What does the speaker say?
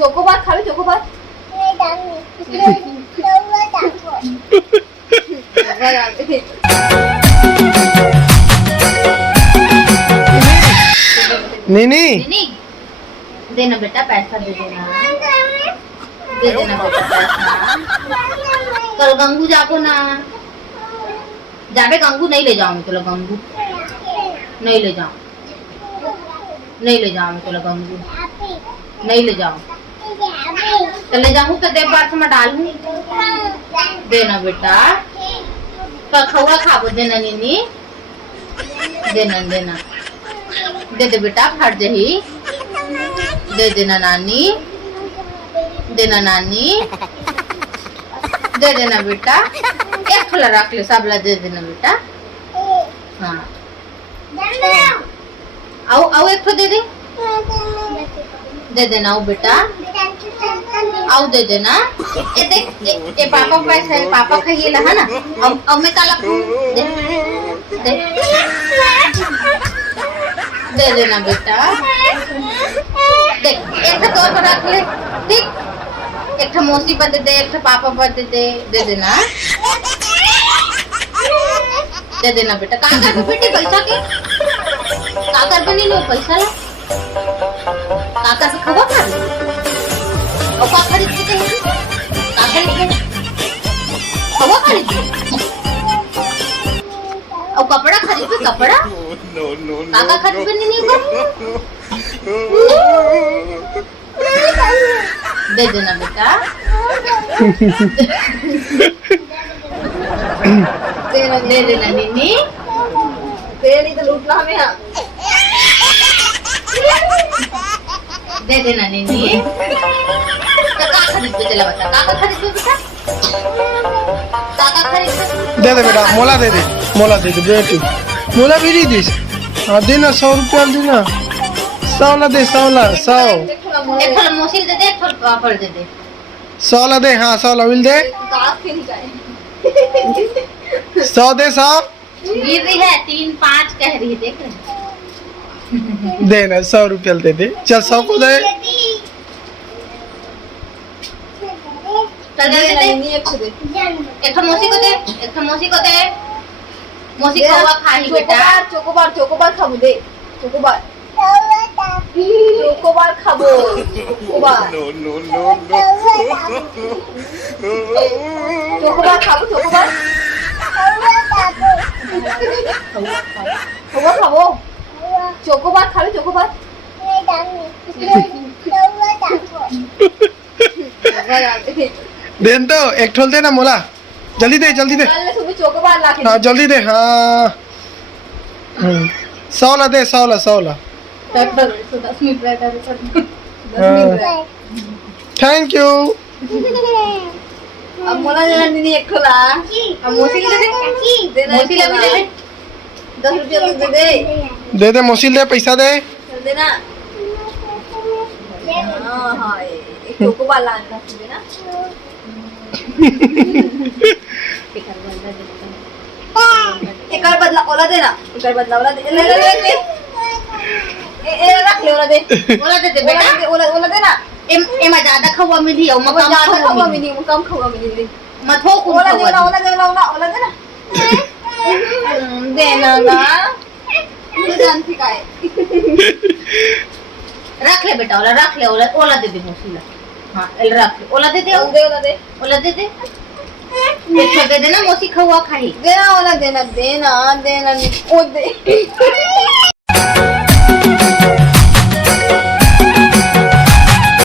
Chocobar खा लो chocobar. नीनी नहीं देना बेटा, पैसा दे देना, दे देना बेटा पैसा। कल गंगू जाको ना जाबे, गंगू नहीं ले जाऊँ तो गंगू नहीं ले जाऊँ, नहीं ले जाऊँ तो गंगू नहीं ले जाऊँ तो ले जाऊँ तो देख बार से मैं डालूं। देना बेटा, खवा खाबो देना नीनी, देना देना दे दे बेटा, फट जही दे देना नानी, देना नानी, दे देना बेटा, एक फला रख ले, सबला दे देना बेटा। हाँ आओ आओ, एक तो दे दे, दे देना आओ बेटा, आओ दे देना। ये देख ये पापा पैसा है, पापा का ये है ना, अब मैं काला दे दे दे देना बेटा। देख एक तो रख ले, ठीक, एक मौसी पर दे दे, एक पापा पर दे दे, दे देना, दे देना बेटा। काकर पे बेटी पैसा के, काकर पे नहीं लो पैसा ला, काकर पे खबर खा ले और का खरीद के दे, काकर पे खबर खरीद और कपड़ा खरीद पे, कपड़ा काका खरीद पे नहीं कर, दे देना बेटा, दे देना नीनी, तेरी तो लूटना हमें, दे देना नीनी। काका खरीद पे चला बता, काका खरीद पे बेटा, काका खरीद पे दे दे बेटा, मोला दे दे, मोला दे दे बेटी, मोला भी नहीं दिस। हाँ देना 100 रुपया देना, 100 ला दे, 100 ला, 100 एक थोड़ा मोसिल दे दे, एक थोड़ा पापड़ दे दे, 100 ला दे, हाँ 100 ला विल दे, 100 दे, 100 गिर रही है, 3 5 कह रही है, देख रहे देना 100 रुपया दे दे, चल 100 को दे, चल दे दे, एक मौसी को दे, एक मौसी को दे, मौसी खवा खाई बेटा, चोकोबार चोकोबार खाबो दे, चोकोबार चोकोबार खाबो, चोकोबार चोकोबार खाबो, चोकोबार खवा खाबो, चोकोबार खा लो चोकोबार। देन तो एक ठोल दे ना मोला, जल्दी दे, जल्दी दे, चोकोबार ला के हाँ जल्दी दे, हाँ 100 ला दे, 100 ला, 100 ला, 10 मिनट रहता है, 10 मिनट थैंक यू। अब मोला देना दीदी एक ठोला, अब मोसी ले दे, मोसी ले भी दे, 10 रुपया दे दे, दे दे मोसिल दे, पैसा दे, चल देना। हाँ हाँ, एक चोकोबार ला देना एक और बदला ओला देना, एक और बदला ओला दे, ले ले ले ले, ए रख ले, ओला दे बेटा, ओला देना। एमा ज्यादा खवा मिली और मकाम खवा मिली, मकाम खवा मिली, मत हो को ओला देना, ओला देना, ओला देना, देना ना, मुझे जानती का है। रख ले बेटा, ओला रख ले, ओला दे दे मौसीला, हाँ एल रख ले, ओला दे दे, ओला दे दे, एक दे देना, मौसी खवा खाई, देना ओला देना, देना देना, ओ दे